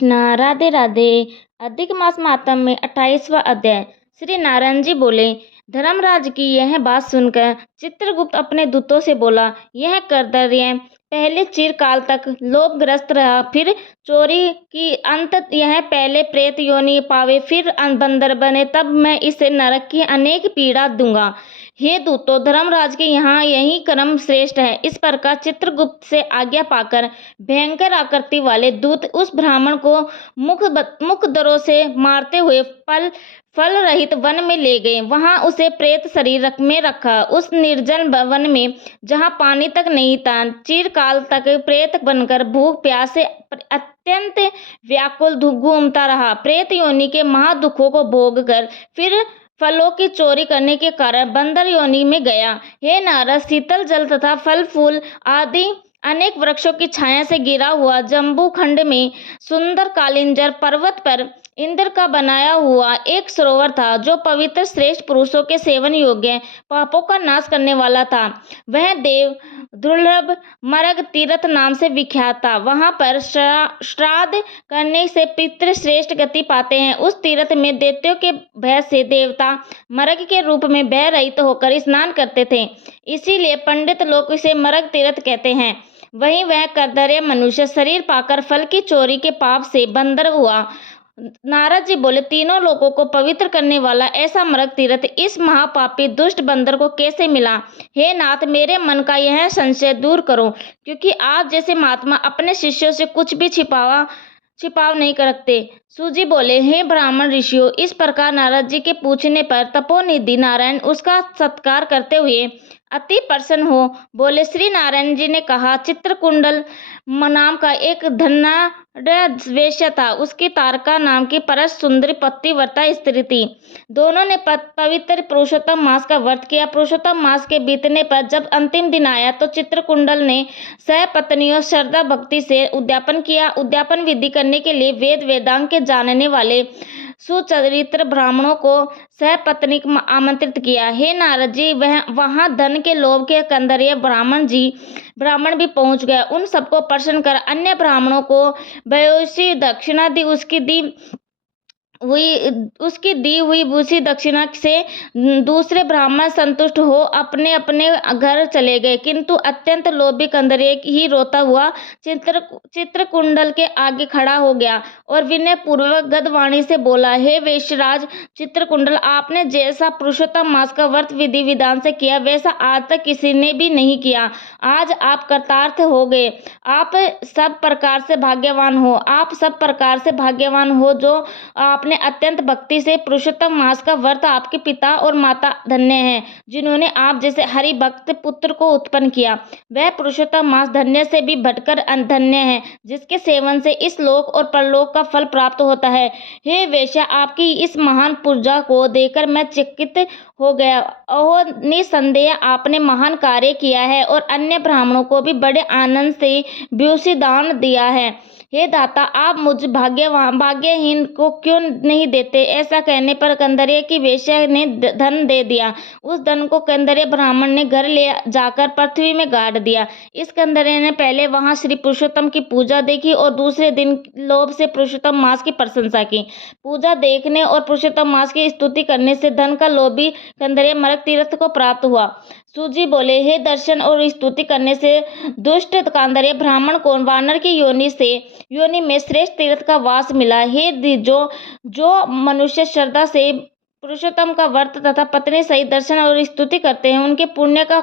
कृष्णा, राधे राधे। अधिक मास मातम में 28वां अध्याय। श्री नारायण जी बोले, धर्मराज की यह बात सुनकर चित्रगुप्त अपने दूतों से बोला, यह कर्दर्य पहले चिरकाल तक लोभग्रस्त रहा, फिर चोरी की, अंत यह पहले प्रेत योनि पावे, फिर बंदर बने, तब मैं इसे नरक की अनेक पीड़ा दूंगा। हे दूतों, धर्मराज के यहाँ यही कर्म श्रेष्ठ है। इस प्रकार चित्रगुप्त से आज्ञा पाकर भयंकर आकृति वाले दूत उस ब्राह्मण को मुख दरों से मारते हुए फल रहित वन में ले गए। वहां उसे प्रेत शरीर में रखा। उस निर्जन वन में, जहां पानी तक नहीं था, चिरकाल तक प्रेत बनकर भूख प्यास से अत्यंत व्याकुल घूमता रहा। प्रेत योनि के महादुखों को भोग कर फिर फलों की चोरी करने के कारण बंदर योनि में गया। हे नारद, शीतल जल तथा फल फूल आदि अनेक वृक्षों की छाया से गिरा हुआ जम्बू खंड में सुंदर कालिंजर पर्वत पर इंद्र का बनाया हुआ एक सरोवर था, जो पवित्र श्रेष्ठ पुरुषों के सेवन योग्य, पापों का नाश करने वाला था। वह देव दुर्लभ मरग तीर्थ नाम से विख्यात था। वहां पर श्राद्ध करने से पितृ श्रेष्ठ गति पाते हैं। उस तीर्थ में दैत्यों के भय से देवता मरग के रूप में भय रहित होकर स्नान करते थे, इसीलिए पंडित लोग इसे मरग तीर्थ कहते हैं। वहीं वह कर्दर्य मनुष्य शरीर पाकर फल की चोरी के पाप से बंदर हुआ। नारद जी बोले, तीनों लोगों को पवित्र करने वाला ऐसा मरग तीर्थ इस महापापी दुष्ट बंदर को कैसे मिला? हे नाथ, मेरे मन का यह संशय दूर करो, क्योंकि आप जैसे महात्मा अपने शिष्यों से कुछ भी छिपाव नहीं रखते। सूजी बोले, हे ब्राह्मण ऋषियों, इस प्रकार नारद जी के पूछने पर तपोनिधि नारायण उसका सत्कार करते हुए अति प्रसन्न हो बोले। श्री नारायण जी ने कहा, चित्रकुंडल नाम का एक धनाढ्य वेश्या था। उसकी तारका नाम की परस सुंदरी पतिव्रता स्त्री थी। दोनों ने पवित्र पुरुषोत्तम मास का व्रत किया। पुरुषोत्तम मास के बीतने पर जब अंतिम दिन आया तो चित्रकुंडल ने सहपत्नियों श्रद्धा भक्ति से उद्यापन किया। उद्यापन विधि करने के लिए वेद वेदांग के जानने वाले सुचरित्र ब्राह्मणों को सहपत्नी आमंत्रित किया। हे नारद जी, वहां धन के लोभ के कंदर्य ब्राह्मण भी पहुंच गए। उन सबको प्रसन्न कर अन्य ब्राह्मणों को वयोसी दक्षिणा दी। उसकी दी हुई उसी दक्षिणा से दूसरे ब्राह्मण संतुष्ट हो अपने अपने घर चले गए, किंतु अत्यंत लोभी कंदर्य ही रोता हुआ चित्रकुंडल के आगे खड़ा हो गया और विनय पूर्वक गदवाणी से बोला, हे वेश्यराज चित्रकुंडल, आपने जैसा पुरुषोत्तम मास का व्रत विधि विधान से किया, वैसा आज तक किसी ने भी नहीं किया। आज आप कृतार्थ हो गए। आप सब प्रकार से भाग्यवान हो जो आपने अत्यंत भक्ति से पुरुषोत्तम मास का व्रत, आपके पिता और माता धन्य हैं जिन्होंने आप जैसे हरि भक्त पुत्र को उत्पन्न किया। वह पुरुषोत्तम मास धन्य से भी बढ़कर धन्य है, जिसके सेवन से इस लोक और परलोक का फल प्राप्त होता है। हे वेश्या, आपकी इस महान पूजा को देखकर मैं चकित हो गया। और निसंदेह आपने महान कार्य किया है और अन्य ब्राह्मणों को भी बड़े आनंद से व्युषि दान दिया है। हे दाता, आप मुझ भाग्यहीन को क्यों नहीं देते? ऐसा कहने पर कंदर्य की वेश्या ने धन दे दिया। उस धन को कंदर्य ब्राह्मण ने घर ले जाकर पृथ्वी में गाड़ दिया। इस कंदर्य ने पहले वहां श्री पुरुषोत्तम की पूजा देखी और दूसरे दिन लोभ से पुरुषोत्तम मास की प्रशंसा की। पूजा देखने और पुरुषोत्तम मास की स्तुति करने से धन का लोभी कंदर्य मरग तीर्थ को प्राप्त हुआ। सूजी बोले, हे दर्शन और स्तुति करने से दुष्ट कंदर्य ब्राह्मण को वानर की योनि में श्रेष्ठ तीर्थ का वास मिला। हे जो मनुष्य श्रद्धा से पुरुषोत्तम का व्रत तथा पत्नी सहित दर्शन और स्तुति करते हैं, उनके पुण्य का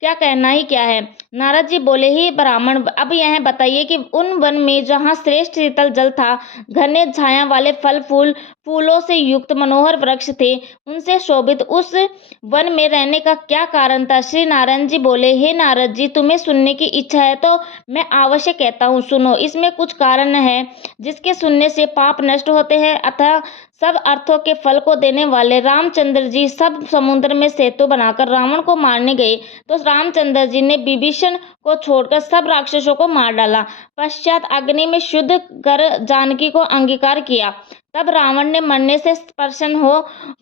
क्या कहना ही क्या है। नारद जी बोले, ही ब्राह्मण, अब यह बताइए कि उन वन में जहाँ श्रेष्ठ शीतल जल था, घने छाया वाले फूलों से युक्त मनोहर वृक्ष थे, उनसे शोभित उस वन में रहने का क्या कारण था? श्री नारायण जी बोले, हे नारद जी, तुम्हें सुनने की इच्छा है तो मैं अवश्य कहता हूँ, सुनो। इसमें कुछ कारण है जिसके सुनने से पाप नष्ट होते हैं। अतः सब अर्थों के फल को देने वाले रामचंद्र जी सब समुद्र में सेतु बनाकर रावण को मारने गए, तो रामचंद्र जी ने विभीषण को छोड़कर सब राक्षसों को मार डाला। पश्चात अग्नि में शुद्ध कर जानकी को अंगीकार किया। तब रावण ने मरने से प्रसन्न हो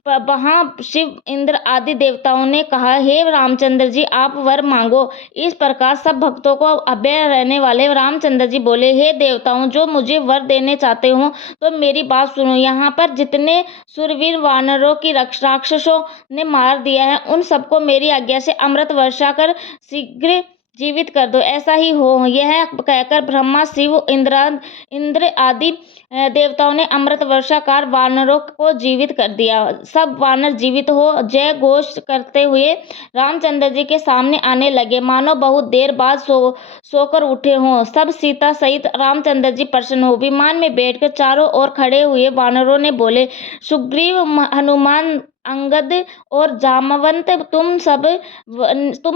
वहां शिव, इंद्र आदि देवताओं ने कहा, हे रामचंद्र जी, आप वर मांगो। इस प्रकार सब भक्तों को अभय रहने वाले रामचंद्र जी बोले, हे देवताओं, जो मुझे वर देने चाहते हो तो मेरी बात सुनो। यहाँ पर जितने सुरवीर वानरों की राक्षसों ने मार दिया है, उन सबको मेरी आज्ञा से अमृत वर्षा कर शीघ्र जीवित कर दो। ऐसा ही हो। यह कहकर ब्रह्मा, शिव, इंद्र आदि देवताओं ने अमृत वर्षा कर वानरों को जीवित कर दिया। सब वानर जीवित हो जय घोष करते हुए रामचंद्र जी के सामने आने लगे, मानो बहुत देर बाद सोकर उठे हों। सब सीता सहित रामचंद्र जी प्रसन्न हो विमान में बैठकर चारों ओर खड़े हुए वानरों ने बोले, सुग्रीव, हनुमान, अंगद और जामवंत, तुम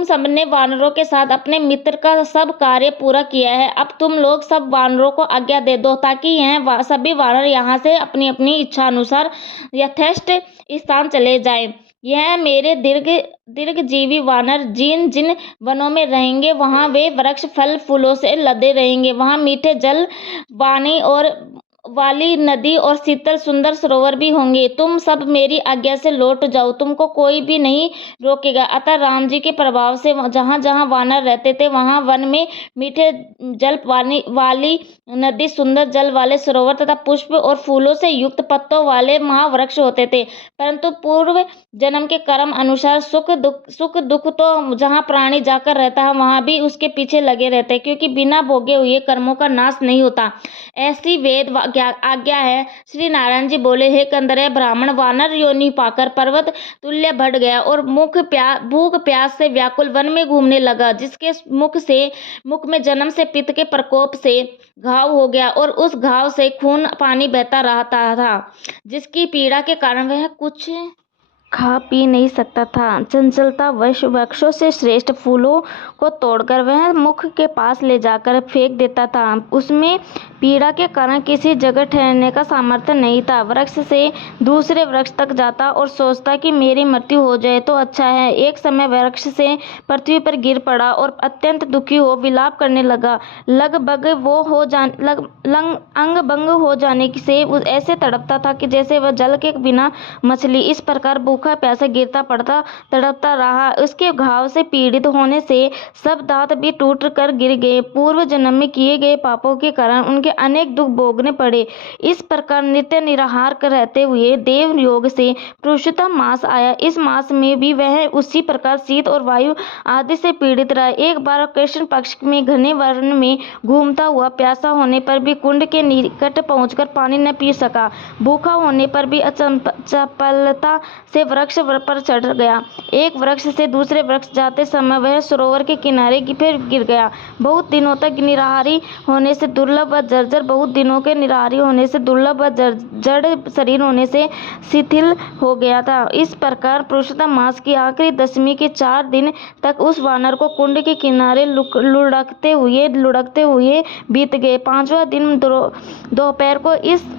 सब ने वानरों के साथ अपने मित्र का सब कार्य पूरा किया है। अब तुम लोग सब वानरों को आज्ञा दे दो, ताकि यह सभी वानर यहाँ से अपनी अपनी इच्छा अनुसार यथेष्ट स्थान चले जाएं। यह मेरे दीर्घजीवी वानर जिन जिन वनों में रहेंगे, वहां वे वृक्ष फल फूलों से लदे रहेंगे। वहां मीठे जल, वाणी और वाली नदी और शीतल सुंदर सरोवर भी होंगे। तुम सब मेरी आज्ञा से लौट जाओ, तुमको कोई भी नहीं रोकेगा। अतः राम जी के प्रभाव से जहाँ जहाँ वानर रहते थे, वहाँ वन में मीठे जल वाली नदी, सुंदर जल वाले सरोवर तथा पुष्प और फूलों से युक्त पत्तों वाले महावृक्ष होते थे। परंतु पूर्व जन्म के कर्म अनुसार सुख दुख तो जहाँ प्राणी जाकर रहता है, वहाँ भी उसके पीछे लगे रहते हैं, क्योंकि बिना भोगे हुए कर्मों का नाश नहीं होता। ऐसी वेद आज्ञा है। श्री नारायण जी बोले, हे कंदर्य ब्राह्मण, वानर योनि पाकर पर्वत तुल्य बढ़ गया और भूख प्यास से व्याकुल वन में घूमने लगा, जिसके मुख में जन्म से पित्त के प्रकोप से घाव हो गया और उस घाव से खून पानी बहता रहता था, जिसकी पीड़ा के कारण वह कुछ खा पी नहीं सकता था। चंचलता वश वृक्षों से श्रेष्ठ फूलों को तोड़कर वह मुख के पास ले जाकर फेंक देता था। उसमें पीड़ा के कारण किसी जगह ठहरने का सामर्थ्य नहीं था। वृक्ष से दूसरे वृक्ष तक जाता और सोचता कि मेरी मृत्यु हो जाए तो अच्छा है। एक समय वृक्ष से पृथ्वी पर गिर पड़ा और अत्यंत दुखी हो विलाप करने लगा। अंग भंग हो जाने से ऐसे तड़पता था कि जैसे वह जल के बिना मछली। इस प्रकार भूखा प्यासा गिरता पड़ता तड़पता रहा। उसके घाव से पीड़ित होने से सब दांत भी टूट कर गिर गए। पूर्व जन्म में किए गए पापों के कारण उनके अनेक दुख भोगने पड़े। इस प्रकार नित्य निराहार रहते हुए देव योग से पुरुषोत्तम मास आया। इस मास में भी वह उसी प्रकार शीत और वायु आदि से पीड़ित रहा। एक बार कृष्ण पक्ष में घने वन में घूमता हुआ प्यासा होने पर भी कुंड के निकट पहुंचकर पानी न पी सका। भूखा होने पर भी चपलता से वृक्ष पर चढ़ गया। एक वृक्ष से दूसरे वृक्ष जाते समय वह सरोवर के किनारे फिर गिर गया। बहुत दिनों तक निराहारी होने से दुर्लभ व जर्जर बहुत दिनों के निराहारी होने से दुर्लभ व जड़ शरीर होने से शिथिल हो गया था। इस प्रकार पुरुषोत्तम मास की आखिरी दशमी के 4 दिन तक उस वानर को कुंड के किनारे लुढ़कते हुए बीत गए। 5वां दिन दोपहर को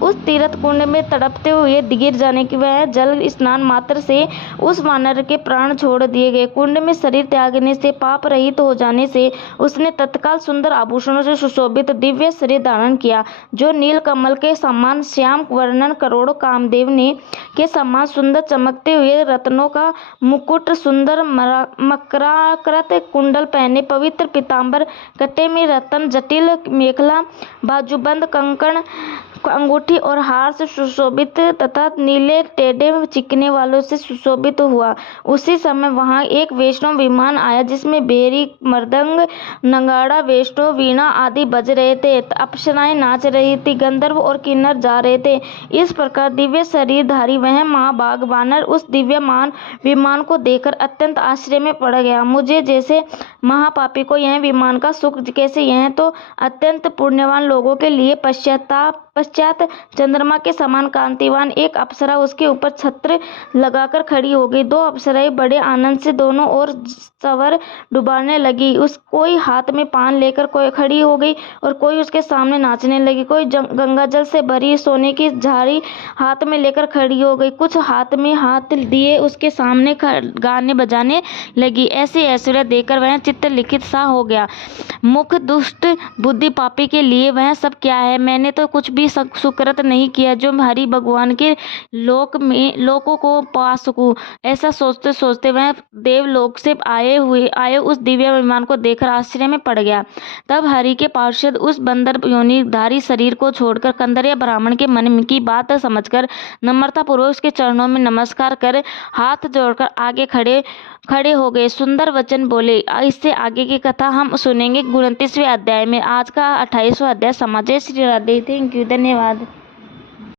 उस तीर्थ कुंड में तड़पते हुए गिर जाने की वह जल स्नान मात्र से उस वानर के प्राण छोड़ दिए गए। कुंड में शरीर त्यागने से, पाप रहित हो जाने से उसने तत्काल सुंदर आभूषणों से सुशोभित दिव्य शरीर धारण किया, जो नील कमल के समान श्याम वर्णन, करोड़ों कामदेव ने के समान सुंदर चमकते हुए रत्नों का मुकुट, सुंदर मकराकृत कुंडल पहने, पवित्र पीतांबर, कटे में रत्न, जटिल मेखला, बाजूबंद, कंकण, अंगूठी और हार से सुशोभित तथा नीले टेढ़े चिकने वालों से सुशोभित हुआ। उसी समय वहां एक वैष्णव विमान आया, जिसमें भेरी, मृदंग, नगाड़ा, वैष्णव, वीणा आदि बज रहे थे। अप्सराएं नाच रही थी, गंधर्व और किन्नर जा रहे थे। इस प्रकार दिव्य शरीरधारी वह महाभाग वानर उस दिव्यमान विमान को देखकर अत्यंत आश्चर्य में पड़ गया। मुझे जैसे महापापी को यह विमान का सुख कैसे, यह तो अत्यंत पुण्यवान लोगों के लिए पश्चात चंद्रमा के समान कांतिवान एक अप्सरा उसके ऊपर छत्र लगाकर खड़ी हो गई। 2 अप्सराएं बड़े आनंद से दोनों ओर सवर डुबाने लगी। कोई हाथ में पान लेकर कोई खड़ी हो गई और कोई उसके सामने नाचने लगी। कोई गंगा जल से भरी सोने की झाड़ी हाथ में लेकर खड़ी हो गई। कुछ हाथ में हाथ दिए उसके सामने गाने बजाने लगी। ऐसे ऐश्वर्य देखकर वह चित्त लिखित सा हो गया। मुख दुष्ट बुद्धि पापी के लिए वह सब क्या है, मैंने तो कुछ भी भी सुकृत नहीं किया जो हरि भगवान के लोकों को पा सकूं। ऐसा सोचते सोचते वह देवलोक से आए उस दिव्य विमान को देखकर आश्चर्य में पड़ गया। तब हरि के पार्षद उस बंदर योनिधारी शरीर को छोड़कर कंदरिया ब्राह्मण के मन की बात समझकर नम्रतापूर्वक उसके चरणों में नमस्कार कर हाथ जोड़कर आगे खड़े हो गए। सुंदर वचन बोले। इससे आगे की कथा हम सुनेंगे 29वें अध्याय में। आज का 28वां अध्याय समाप्त। जय श्री राधे। Thank you. धन्यवाद।